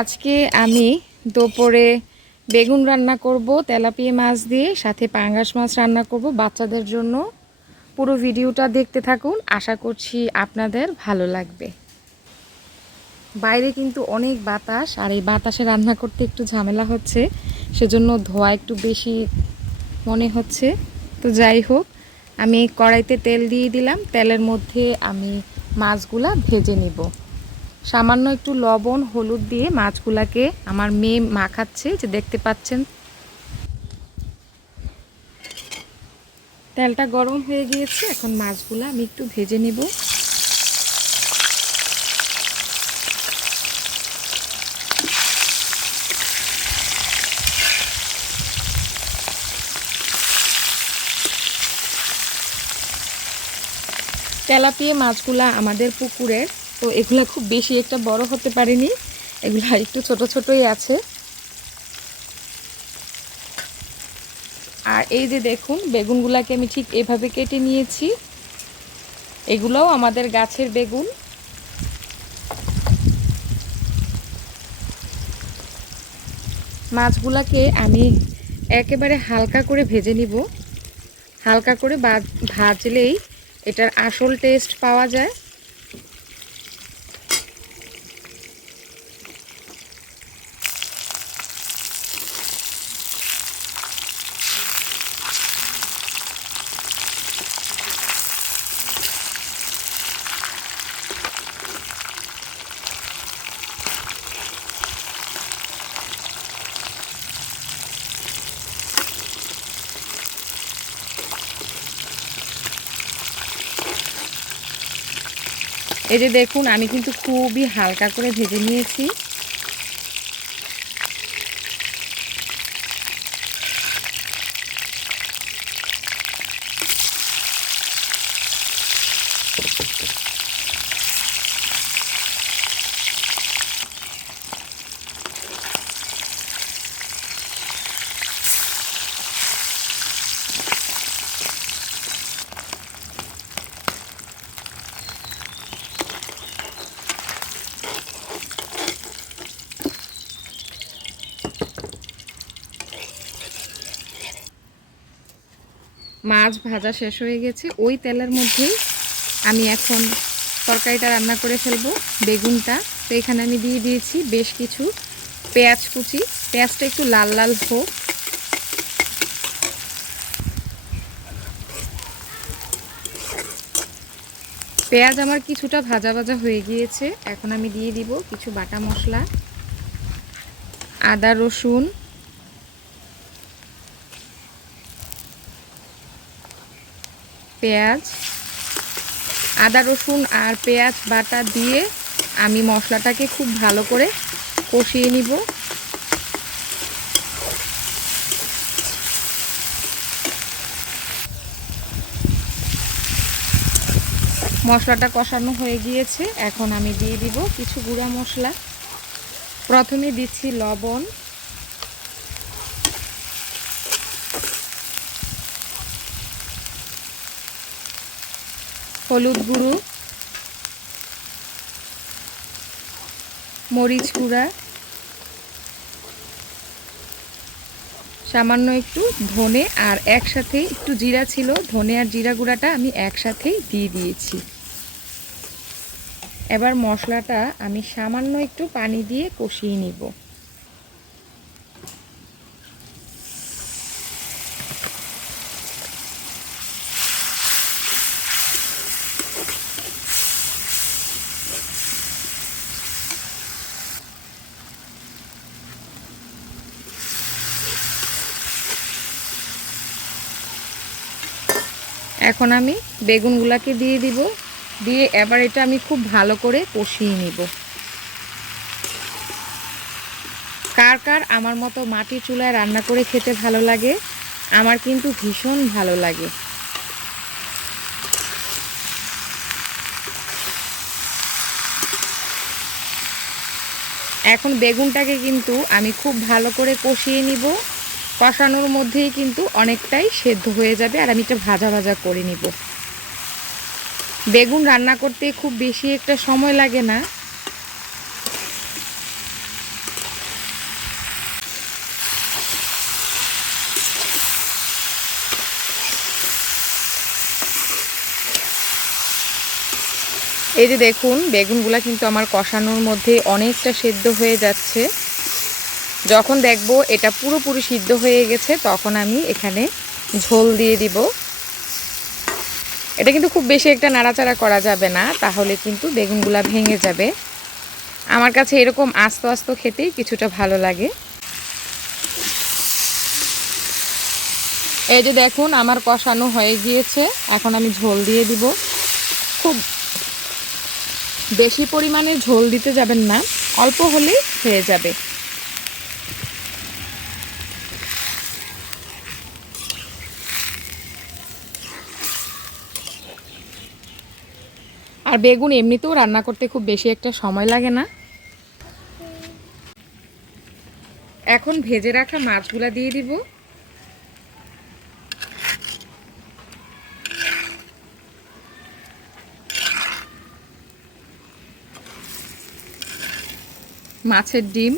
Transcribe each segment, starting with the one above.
আজকে আমি দুপুরে বেগুন রান্না করব তেলাপিয়া মাছ দিয়ে, সাথে পাঙ্গাস মাছ রান্না করব বাচ্চাদের জন্য। পুরো ভিডিওটা দেখতে থাকুন, আশা করছি আপনাদের ভালো লাগবে। বাইরে কিন্তু অনেক বাতাস, আর এই বাতাসে রান্না করতে একটু ঝামেলা হচ্ছে, সেজন্য ধোঁয়া একটু বেশি মনে হচ্ছে। তো যাই হোক, আমি কড়াইতে তেল দিয়ে দিলাম। তেলের মধ্যে আমি মাছগুলা ভেজে নিব। সামান্য একটু লবণ হলুদ দিয়ে মাছগুলাকে আমার মেয়ে মাখাচ্ছে, যে দেখতে পাচ্ছেন। তেলটা গরম হয়ে গিয়েছে, এখন মাছগুলা আমি একটু ভেজে নিব। তেলাপিয়া মাছগুলা আমাদের পুকুরের, তো এগুলা খুব বেশি একটা বড় হতে পারেনি, এগুলা একটু ছোট ছোটই আছে। আর এই যে দেখুন, বেগুনগুলাকে আমি ঠিক এভাবে কেটে নিয়েছি। এগুলোও আমাদের গাছের বেগুন। মাছগুলাকে আমি একেবারে হালকা করে ভেজে নিব। হালকা করে ভাজলেই এটার আসল টেস্ট পাওয়া যায়। এই যে দেখুন, আমি কিন্তু খুবই হালকা করে ভেজে নিয়েছি। মাছ ভাজা শেষ হয়ে গেছে, ওই তেলের মধ্যেই আমি এখন তরকারিটা রান্না করে ফেলবো, বেগুনটা। তো এখানে আমি দিয়ে দিয়েছি বেশ কিছু পেঁয়াজ কুচি। পেঁয়াজটা একটু লাল লাল হোক। পেঁয়াজ আমার কিছুটা ভাজা ভাজা হয়ে গিয়েছে, এখন আমি দিয়ে দিব কিছু বাটা মশলা, আদা রসুন, পেঁয়াজ, আদা রসুন আর পেঁয়াজ বাটা দিয়ে আমি মশলাটাকে খুব ভালো করে কষিয়ে নিব। মশলাটা কষানো হয়ে গিয়েছে, এখন আমি দিয়ে দিব কিছু গুঁড়া মশলা। প্রথমে দিচ্ছি লবণ, হলুদ গুঁড়ো, মরিচ গুঁড়া, সামান্য একটু ধনে, আর একসাথে একটু জিরা ছিল, ধনে আর জিরা গুঁড়াটা আমি একসাথেই দিয়ে দিয়েছি। এবার মশলাটা আমি সামান্য একটু পানি দিয়ে কষিয়ে নিব। এখন আমি বেগুনগুলাকে দিয়ে দিব, দিয়ে এবার এটা আমি খুব ভালো করে কষিয়ে নিব। কার কার আমার মতো মাটির চুলায় রান্না করে খেতে ভালো লাগে? আমার কিন্তু ভীষণ ভালো লাগে। এখন বেগুনটাকে কিন্তু আমি খুব ভালো করে কষিয়ে নিব। কষানোর মধ্যেই কিন্তু অনেকটাই সেদ্ধ হয়ে যাবে, আর আমি এটা ভাজা ভাজা করে নিব। বেগুন রান্না করতে খুব বেশি একটা সময় লাগে না। এই যে দেখুন বেগুনগুলা কিন্তু আমার কষানোর মধ্যে অনেকটা সেদ্ধ হয়ে যাচ্ছে। যখন দেখব এটা পুরোপুরি সিদ্ধ হয়ে গেছে তখন আমি এখানে ঝোল দিয়ে দিব। এটা কিন্তু খুব বেশি একটা নাড়াচাড়া করা যাবে না, তাহলে কিন্তু বেগুনগুলা ভেঙে যাবে। আমার কাছে এরকম আস্ত আস্ত খেতেই কিছুটা ভালো লাগে। এই যে দেখুন আমার কষানো হয়ে গিয়েছে, এখন আমি ঝোল দিয়ে দিব। খুব বেশি পরিমাণে ঝোল দিতে যাবেন না, অল্প হলেই হয়ে যাবে। আর বেগুন এমনিতেও রান্না করতে খুব বেশি একটা সময় লাগে না। এখন ভেজে রাখা মাছগুলা দিয়ে দিব। মাছের ডিম,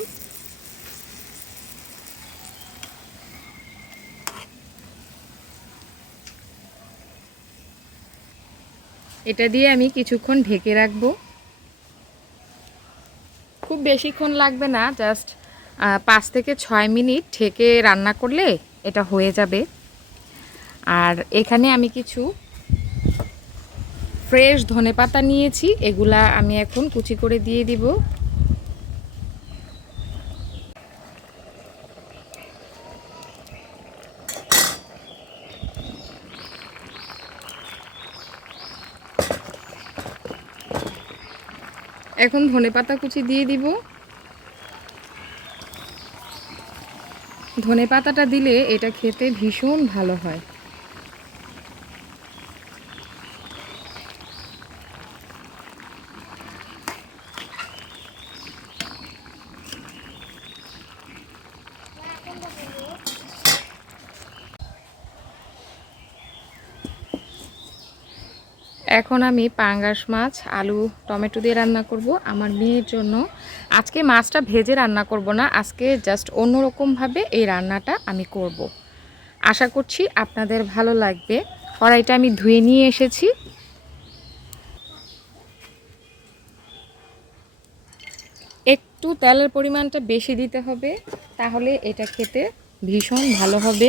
এটা দিয়ে আমি কিছুক্ষণ ঢেকে রাখবো। খুব বেশিক্ষণ লাগবে না, জাস্ট 5 থেকে 6 মিনিট ঢেকে রান্না করলে এটা হয়ে যাবে। আর এখানে আমি কিছু ফ্রেশ ধনেপাতা নিয়েছি, এগুলা আমি এখন কুচি করে দিয়ে দিব। এখন ধনেপাতা কুচি দিয়ে দিব। ধনেপাতাটা দিলে এটা খেতে ভীষণ ভালো হয়। এখন আমি পাঙ্গাস মাছ আলু টমেটো দিয়ে রান্না করব আমার মেয়ের জন্য। আজকে মাছটা ভেজে রান্না করব না, আজকে জাস্ট অন্যরকমভাবে এই রান্নাটা আমি করব। আশা করছি আপনাদের ভালো লাগবে। কড়াইটা আমি ধুয়ে নিয়ে এসেছি। একটু তেলের পরিমাণটা বেশি দিতে হবে, তাহলে এটা খেতে ভীষণ ভালো হবে।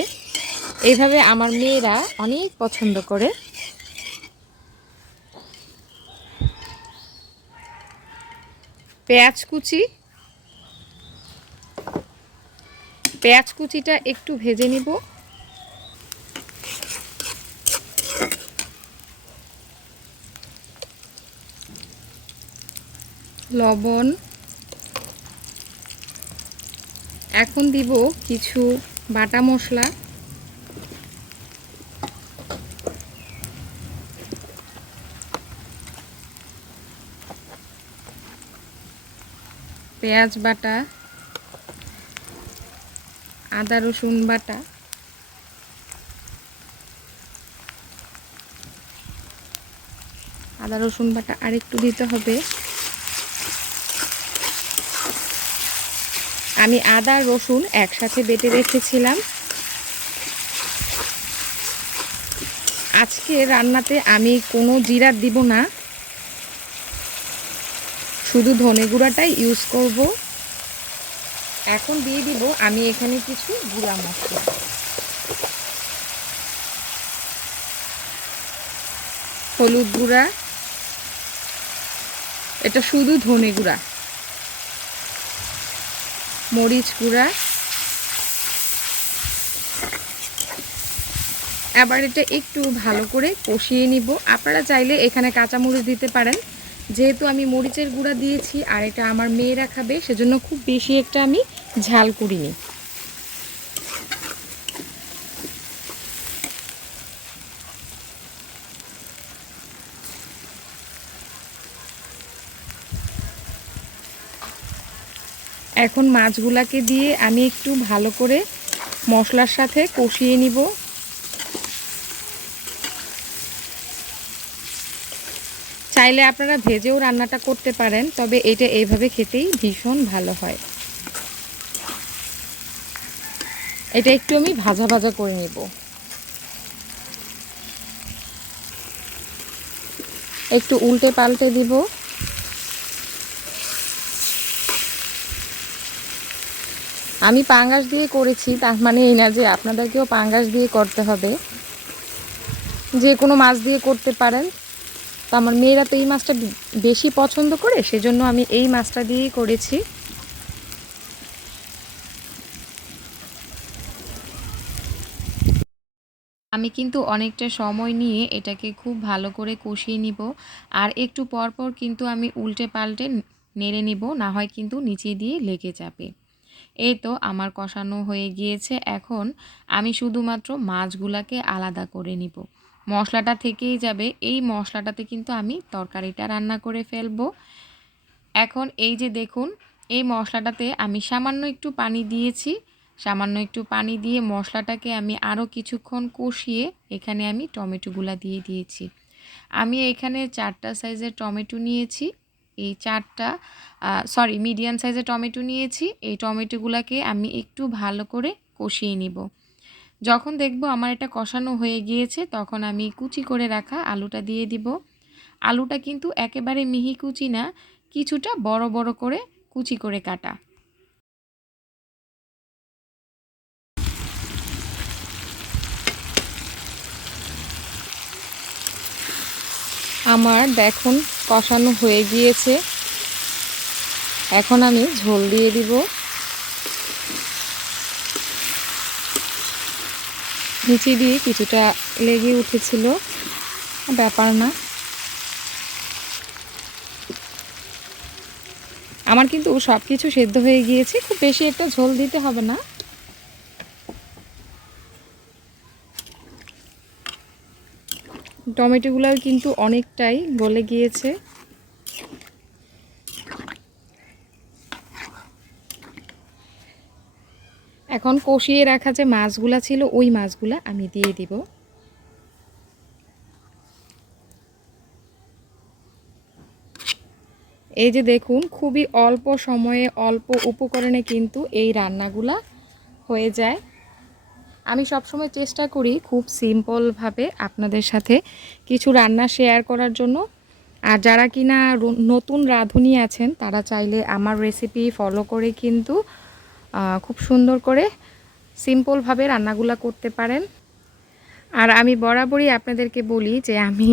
এইভাবে আমার মেয়েরা অনেক পছন্দ করে। পেঁয়াজ কুচিটা একটু ভেজে নিব। লবণ, এখন দিব কিছু বাটা মশলা, পেঁয়াজ বাটা, আদা রসুন বাটা, আরেকটু দিতে হবে। আমি আদা রসুন একসাথে বেটে রেখেছিলাম। আজকে রান্নাতে আমি কোনো জিরা দিব না, শুধু ধনে গুঁড়াটাই ইউজ করব। এখন দিয়ে দিব আমি এখানে কিছু গুঁড়া মশলা, হলুদ গুঁড়া, এটা শুধু ধনে গুঁড়া, মরিচ গুঁড়া। এবার এটা একটু ভালো করে কষিয়ে নিব। আপনারা চাইলে এখানে কাঁচামরিচ দিতে পারেন, যেহেতু আমি মরিচের গুঁড়া দিয়েছি আর এটা আমার মেয়েরা খাবে, সেজন্য খুব বেশি একটা আমি ঝাল করিনি। এখন মাছগুলাকে দিয়ে আমি একটু ভালো করে মশলার সাথে কষিয়ে নিব। চাইলে আপনারা ভেজেও রান্নাটা করতে পারেন, তবে এটা এইভাবে খেতেই ভীষণ ভালো হয়। এটা একটু আমি ভাজা ভাজা করে নিব। একটু উল্টে পাল্টে দিব। আমি পাঙ্গাস দিয়ে করেছি, তার মানে এই না যে আপনাদেরকেও পাঙ্গাস দিয়ে করতে হবে, যে কোনো মাছ দিয়ে করতে পারেন। তো আমার মেয়েরা তো এই মাছটা বেশি পছন্দ করে, সেজন্য আমি এই মাছটা দিয়েই করেছি। আমি কিন্তু অনেকটা সময় নিয়ে এটাকে খুব ভালো করে কষিয়ে নিব, আর একটু পর পর কিন্তু আমি উল্টে পাল্টে নেড়ে নিব, না হয় কিন্তু নিচে দিয়ে লেগে যাবে। এই তো আমার কষানো হয়ে গিয়েছে। এখন আমি শুধুমাত্র মাছগুলাকে আলাদা করে নিব, মশলাটা থেকেই যাবে। এই মশলাটাতে কিন্তু আমি তরকারিটা রান্না করে ফেলবো। এখন এই যে দেখুন, এই মশলাটাতে আমি সামান্য একটু পানি দিয়েছি। সামান্য একটু পানি দিয়ে মশলাটাকে আমি আরও কিছুক্ষণ কষিয়ে এখানে আমি টমেটোগুলা দিয়ে দিয়েছি। আমি এখানে 4টা সাইজের টমেটো নিয়েছি। এই 4টা মিডিয়াম সাইজের টমেটো নিয়েছি। এই টমেটোগুলাকে আমি একটু ভালো করে কষিয়ে নিব। যখন দেখব আমার এটা কষানো হয়ে গিয়েছে, তখন আমি কুচি করে রাখা আলুটা দিয়ে দিব। আলুটা কিন্তু একেবারে মিহি কুচি না, কিছুটা বড় বড় করে কুচি করে কাটা। আমার দেখুন কষানো হয়ে গিয়েছে। এখন আমি ঝোল দিয়ে দিব। নিচে দিয়ে কিছুটা লেগে উঠেছিল, ব্যাপার না। আমার কিন্তু সব কিছু সেদ্ধ হয়ে গিয়েছে, খুব বেশি একটা ঝোল দিতে হবে না। টমেটোগুলো কিন্তু অনেকটাই গলে গিয়েছে। এখন কষিয়ে রাখা যে মাছগুলা ছিল, ওই মাছগুলা আমি দিয়ে দিব। এই যে দেখুন, খুবই অল্প সময়ে অল্প উপকরণে কিন্তু এই রান্নাগুলা হয়ে যায়। আমি সবসময় চেষ্টা করি খুব সিম্পলভাবে আপনাদের সাথে কিছু রান্না শেয়ার করার জন্য। আর যারা কিনা নতুন রাঁধুনি আছেন, তারা চাইলে আমার রেসিপি ফলো করে কিন্তু খুব সুন্দর করে সিম্পলভাবে রান্নাগুলা করতে পারেন। আর আমি বরাবরই আপনাদেরকে বলি যে আমি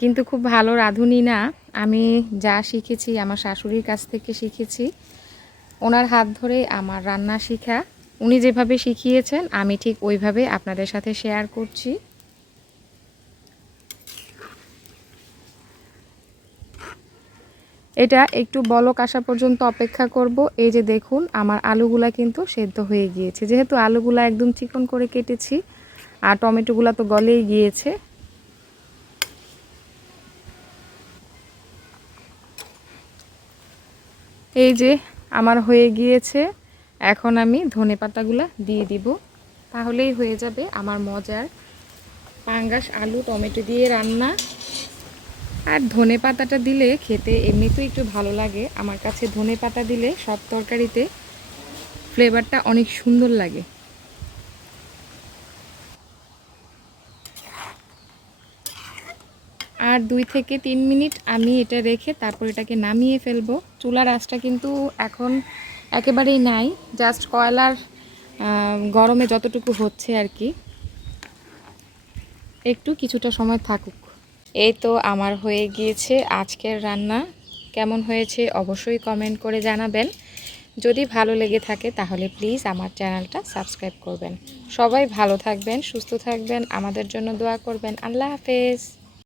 কিন্তু খুব ভালো রাঁধুনি না। আমি যা শিখেছি আমার শাশুড়ির কাছ থেকে শিখেছি, ওনার হাত ধরে আমার রান্না শেখা। উনি যেভাবে শিখিয়েছেন আমি ঠিক ওইভাবে আপনাদের সাথে শেয়ার করছি। এটা একটু বলক আসা পর্যন্ত অপেক্ষা করব। এই যে দেখুন, আমার আলুগুলা কিন্তু সেদ্ধ হয়ে গিয়েছে, যেহেতু আলুগুলা একদম চিকন করে কেটেছি আর টমেটোগুলা তো গলেই গিয়েছে। এই যে আমার হয়ে গিয়েছে। এখন আমি ধনেপাতাগুলা দিয়ে দিব, তাহলেই হয়ে যাবে আমার মজার পাঙ্গাস আলু টমেটো দিয়ে রান্না। আর ধনেপাতাটা দিলে খেতে এমনিতেই একটু ভালো লাগে। আমার কাছে ধনেপাতা দিলে সব তরকারিতে ফ্লেভারটা অনেক সুন্দর লাগে। আর 2 থেকে 3 মিনিট আমি এটা রেখে তারপর এটাকে নামিয়ে ফেলবো। চুলার আঁচটা কিন্তু এখন একেবারেই নাই, জাস্ট কয়লার গরমে যতটুকু হচ্ছে আর কি, একটু কিছুটা সময় থাকুক। এই তো আমার হয়ে গিয়েছে আজকের রান্না। কেমন হয়েছে অবশ্যই কমেন্ট করে জানাবেন। যদি ভালো লেগে থাকে তাহলে প্লিজ আমার চ্যানেলটা সাবস্ক্রাইব করবেন। সবাই ভালো থাকবেন, সুস্থ থাকবেন, আমাদের জন্য দোয়া করবেন। আল্লাহ হাফেজ।